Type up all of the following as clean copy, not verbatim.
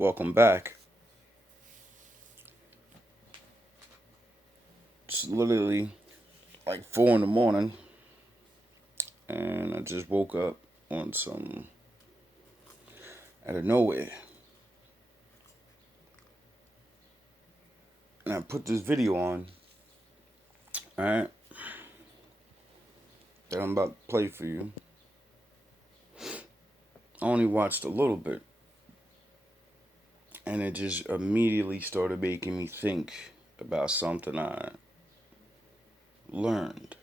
Welcome back. It's literally like 4 in the morning, and I just woke up on some out of nowhere. And I put this video on, alright, that I'm about to play for you. I only watched a little bit, and it just immediately started making me think about something I learned.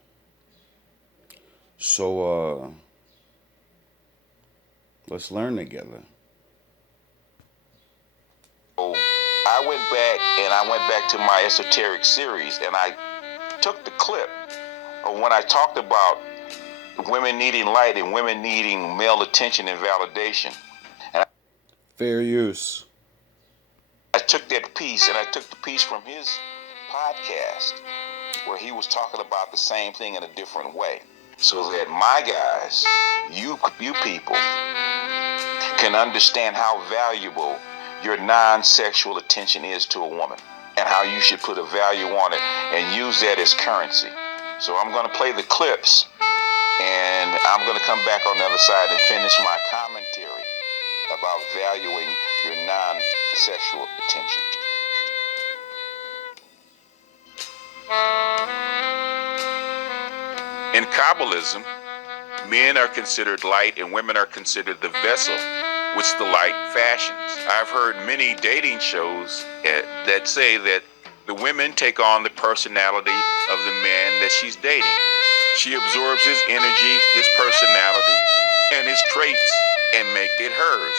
So, let's learn together. I went back to my esoteric series and I took the clip of when I talked about women needing light and women needing male attention and validation. And Fair use. I took that piece and I took the piece from his podcast where he was talking about the same thing in a different way. So that my guys, you people, can understand how valuable your non-sexual attention is to a woman and how you should put a value on it and use that as currency. So I'm going to play the clips and I'm going to come back on the other side and finish my commentary about valuing your non-sexual attention. In Kabbalism, men are considered light and women are considered the vessel which the light fashions. I've heard many dating shows that say that the women take on the personality of the man that she's dating. She absorbs his energy, his personality, and his traits and make it hers.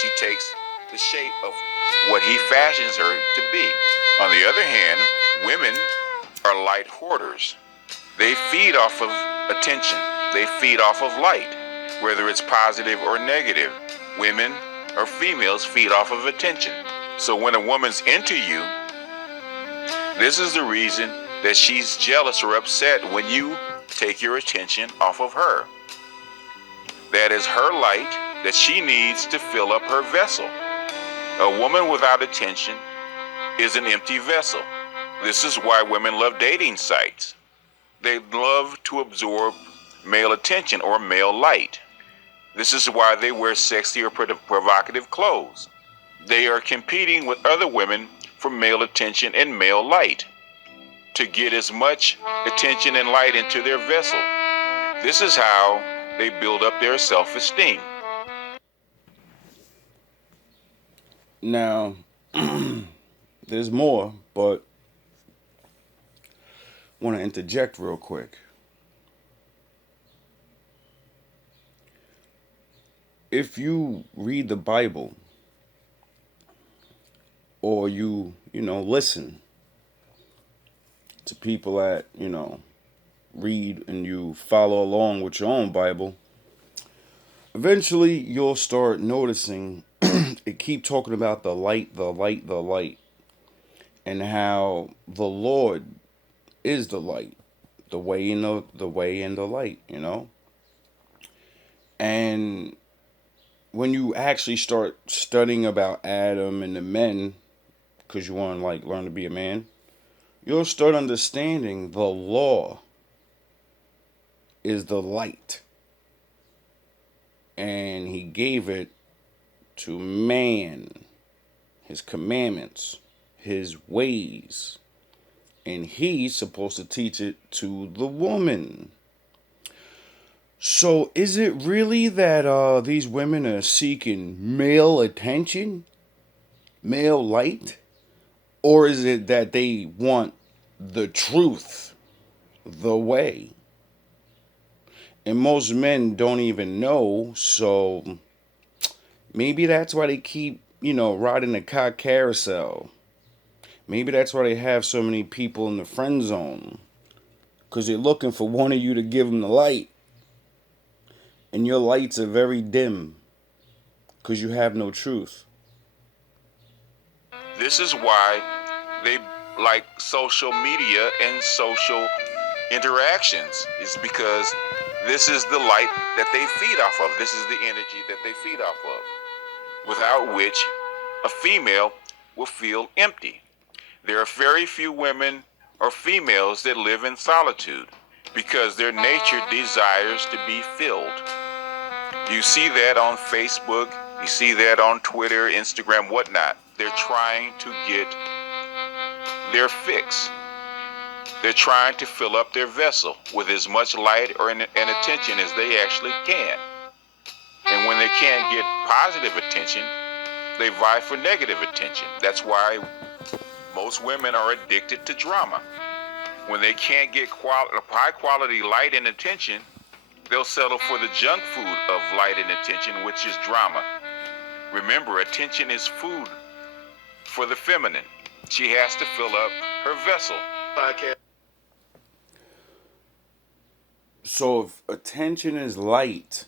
She takes the shape of what he fashions her to be. On the other hand, women are light hoarders. They feed off of attention. They feed off of light, whether it's positive or negative. Women or females feed off of attention. So when a woman's into you, this is the reason that she's jealous or upset when you take your attention off of her. That is her light that she needs to fill up her vessel. A woman without attention is an empty vessel. This is why women love dating sites. They love to absorb male attention or male light. This is why they wear sexy or provocative clothes. They are competing with other women for male attention and male light to get as much attention and light into their vessel. This is how they build up their self-esteem. Now, there's more, but I want to interject real quick. If you read the Bible or you listen to people that, read and you follow along with your own Bible, eventually you'll start noticing it keep talking about the light, the light, the light, and how the Lord is the light, the way and the way and the light, And when you actually start studying about Adam and the men, because you want to learn to be a man, you'll start understanding the law is the light. And he gave it to man, his commandments, his ways. And he's supposed to teach it to the woman. So is it really that these women are seeking male attention, male light? Or is it that they want the truth, the way? And most men don't even know, so maybe that's why they keep, riding the carousel. Maybe that's why they have so many people in the friend zone. Because they're looking for one of you to give them the light. And your lights are very dim. Because you have no truth. This is why they like social media and social interactions, is because this is the light that they feed off of. This is the energy that they feed off of, without which a female will feel empty. There are very few women or females that live in solitude because their nature desires to be filled. You see that on Facebook, you see that on Twitter, Instagram, whatnot. They're trying to get their fix. They're trying to fill up their vessel with as much light and attention as they actually can. And when they can't get positive attention, they vie for negative attention. That's why most women are addicted to drama. When they can't get high quality light and attention, they'll settle for the junk food of light and attention, which is drama. Remember, attention is food for the feminine. She has to fill up her vessel. So if attention is light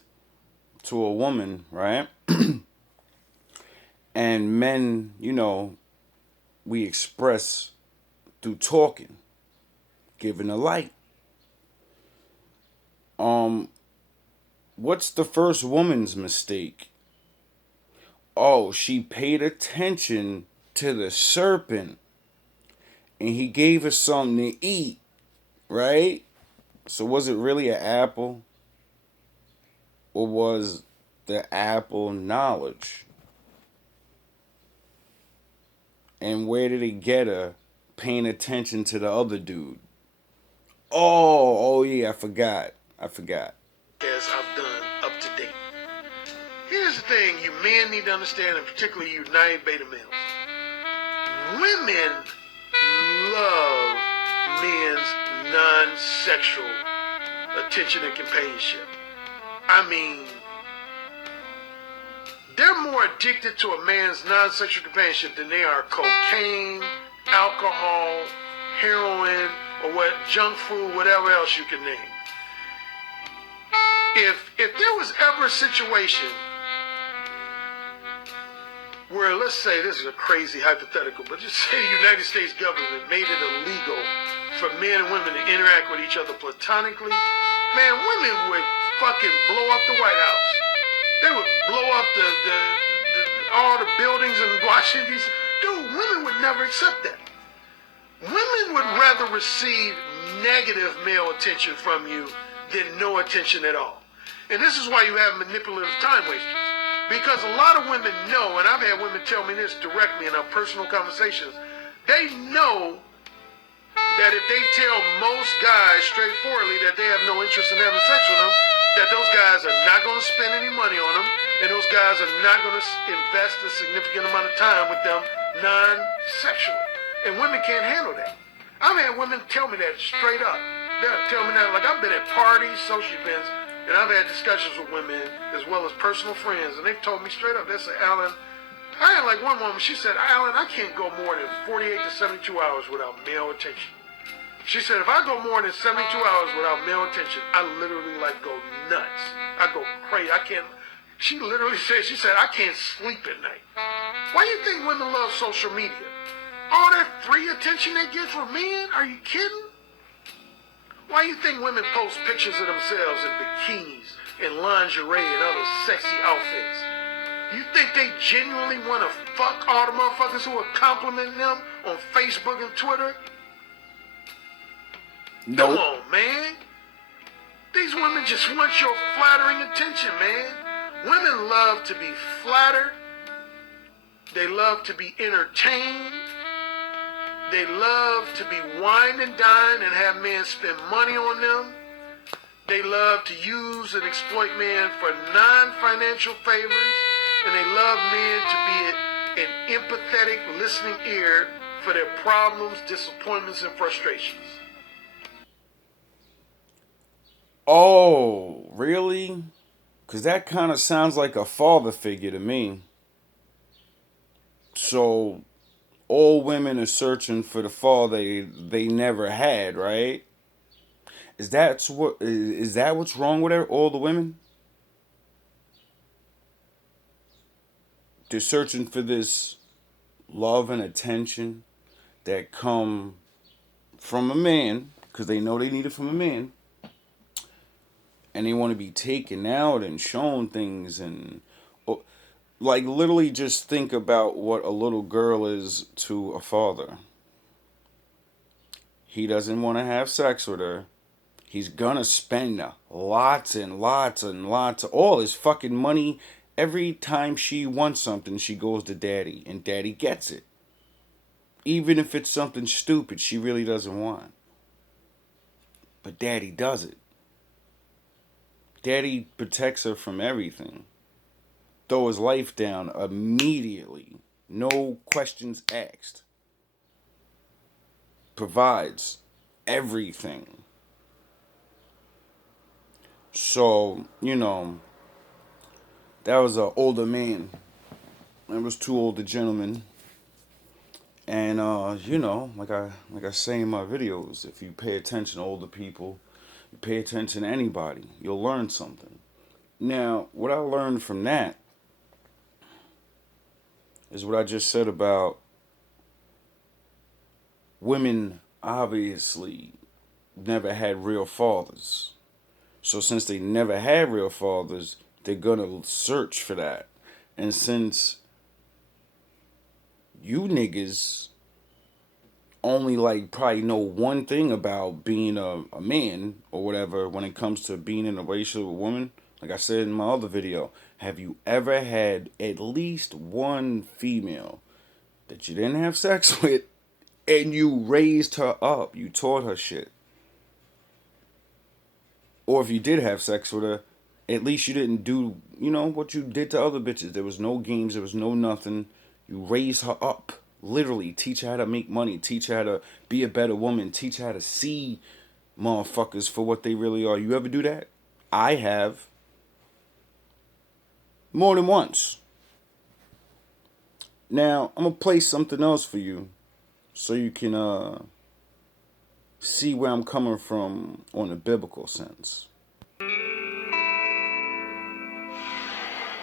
to a woman, right? And men, we express through talking, giving a light. What's the first woman's mistake? Oh, she paid attention to the serpent and he gave her something to eat, right? So was it really an apple? Or was the apple knowledge? And where did it get her paying attention to the other dude? Oh yeah, I forgot. As I've done up to date. Here's the thing you men need to understand, and particularly you United Beta males. Women love men's non-sexual attention and companionship. I mean, they're more addicted to a man's non-sexual companionship than they are cocaine, alcohol, heroin, or what junk food, whatever else you can name. If there was ever a situation where, let's say, this is a crazy hypothetical, but just say the United States government made it illegal for men and women to interact with each other platonically, man, women would fucking blow up the White House. They would blow up all the buildings in Washington, D.C. Dude, women would never accept that. Women would rather receive negative male attention from you than no attention at all. And this is why you have manipulative time wasters. Because a lot of women know, and I've had women tell me this directly in our personal conversations, they know that if they tell most guys straightforwardly that they have no interest in having sex with them, that those guys are not going to spend any money on them, and those guys are not going to invest a significant amount of time with them non-sexually. And women can't handle that. I've had women tell me that straight up. They'll tell me that, like, I've been at parties, social events, and I've had discussions with women as well as personal friends, and they've told me straight up, they said, Alan, I had like one woman, she said, Alan, I can't go more than 48 to 72 hours without male attention. She said, if I go more than 72 hours without male attention, I literally like go nuts. I go crazy. I can't, she literally said, I can't sleep at night. Why do you think women love social media? All that free attention they get from men? Are you kidding? Why do you think women post pictures of themselves in bikinis and lingerie and other sexy outfits? You think they genuinely want to fuck all the motherfuckers who are complimenting them on Facebook and Twitter? Nope. Come on, man. These women just want your flattering attention, man. Women love to be flattered. They love to be entertained. They love to be wined and dined and have men spend money on them. They love to use and exploit men for non-financial favors. And they love men to be an empathetic listening ear for their problems, disappointments, and frustrations. Oh, really? Because that kind of sounds like a father figure to me. So, all women are searching for the father they never had, right? Is that what's wrong with all the women? They're searching for this love and attention that come from a man because they know they need it from a man, and they want to be taken out and shown things. And Like, literally, just think about what a little girl is to a father. He doesn't want to have sex with her. He's gonna spend lots and lots and lots of all his fucking money. Every time she wants something, she goes to daddy, and daddy gets it. Even if it's something stupid she really doesn't want. But daddy does it. Daddy protects her from everything. Throw his life down immediately. No questions asked. Provides everything. So, that was an older man. That was two older gentlemen. And like I say in my videos, if you pay attention to older people, you pay attention to anybody, you'll learn something. Now, what I learned from that is what I just said about women obviously never had real fathers. So since they never had real fathers, they're gonna search for that. And since you niggas only like probably know one thing about being a man or whatever when it comes to being in a relationship with a woman, like I said in my other video, have you ever had at least one female that you didn't have sex with and you raised her up, you taught her shit? Or if you did have sex with her, at least you didn't do, what you did to other bitches. There was no games, there was no nothing. You raised her up. Literally, teach her how to make money, teach her how to be a better woman, teach her how to see motherfuckers for what they really are. You ever do that? I have. More than once. Now, I'm going to play something else for you so you can see where I'm coming from on a biblical sense.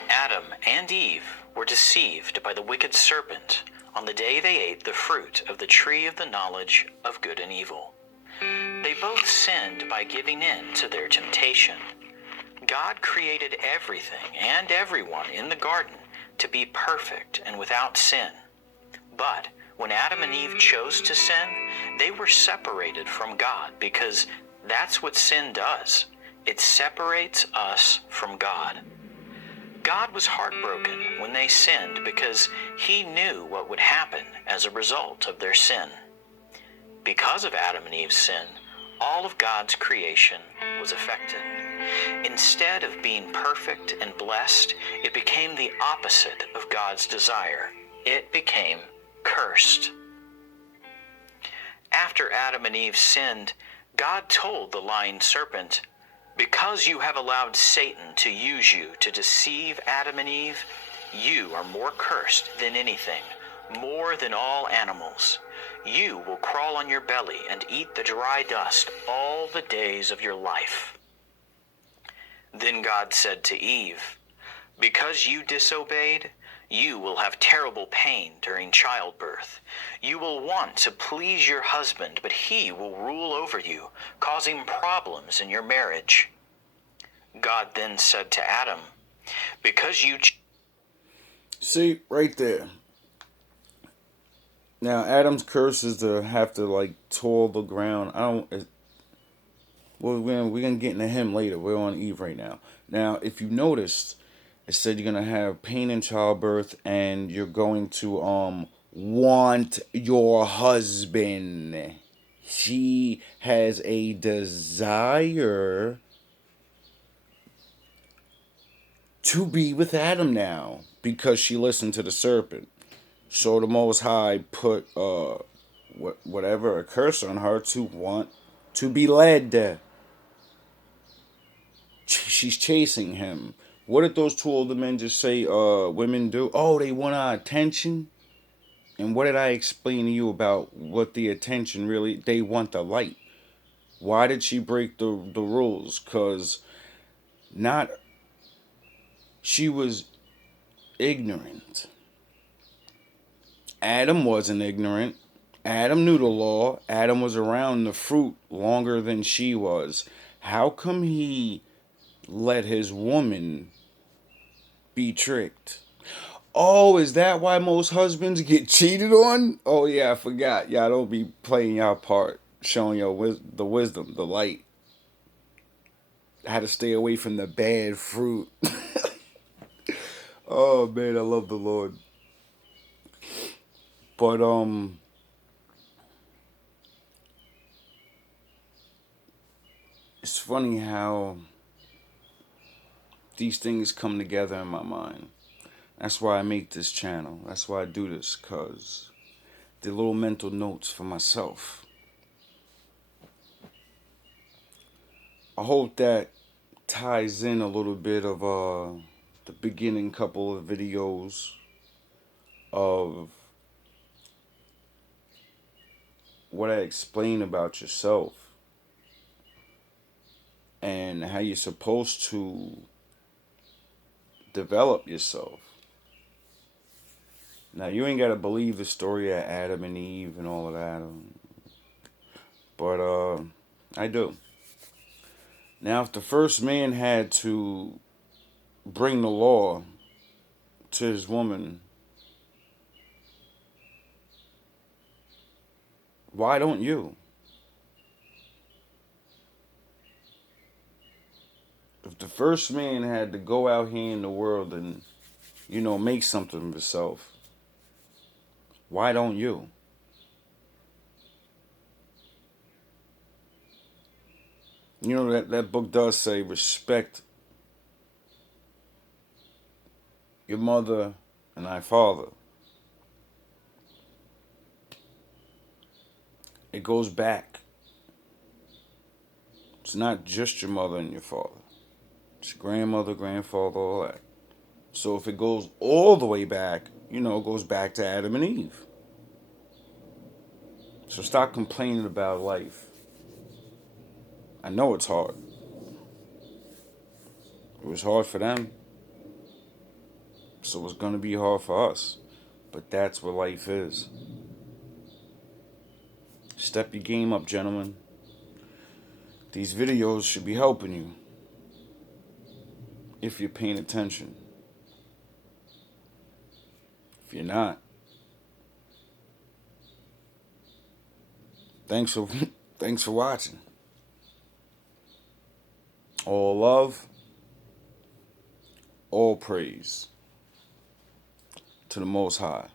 Adam and Eve were deceived by the wicked serpent on the day they ate the fruit of the tree of the knowledge of good and evil. They both sinned by giving in to their temptation. God created everything and everyone in the garden to be perfect and without sin. But when Adam and Eve chose to sin, they were separated from God because that's what sin does. It separates us from God. God was heartbroken when they sinned because he knew what would happen as a result of their sin. Because of Adam and Eve's sin, all of God's creation was affected. Instead of being perfect and blessed, it became the opposite of God's desire. It became cursed. After Adam and Eve sinned, God told the lying serpent, "Because you have allowed Satan to use you to deceive Adam and Eve, you are more cursed than anything, more than all animals. You will crawl on your belly and eat the dry dust all the days of your life." Then God said to Eve, "Because you disobeyed, you will have terrible pain during childbirth. You will want to please your husband, but he will rule over you, causing problems in your marriage." God then said to Adam, "Because you..." See, right there. Now, Adam's curse is to have to, toil the ground. We're gonna get into him later. We're on Eve right now. Now, if you noticed, it said you're gonna have pain in childbirth, and you're going to want your husband. She has a desire to be with Adam now because she listened to the serpent. So the Most High put whatever a curse on her to want to be led. She's chasing him. What did those two older men just say women do? Oh, they want our attention. And what did I explain to you about what the attention really... They want the light. Why did she break the rules? Because she was ignorant. Adam wasn't ignorant. Adam knew the law. Adam was around the fruit longer than she was. How come he let his woman be tricked? Oh, is that why most husbands get cheated on? Oh yeah, I forgot. Y'all don't be playing y'all part, showing your the wisdom, the light, how to stay away from the bad fruit. Oh man, I love the Lord. But it's funny how these things come together in my mind. That's why I make this channel. That's why I do this, cause they're little mental notes for myself. I hope that ties in a little bit of the beginning couple of videos of what I explain about yourself and how you're supposed to develop yourself. Now, you ain't got to believe the story of Adam and Eve and all of that, but I do. Now, if the first man had to bring the law to his woman, why don't you? If the first man had to go out here in the world and, make something of himself, why don't you? You know, that book does say respect your mother and thy father. It goes back. It's not just your mother and your father. It's your grandmother, grandfather, all that. So if it goes all the way back, it goes back to Adam and Eve. So stop complaining about life. I know it's hard. It was hard for them. So it's going to be hard for us. But that's what life is. Step your game up, gentlemen. These videos should be helping you if you're paying attention. If you're not, thanks for thanks for watching. All love, all praise to the Most High.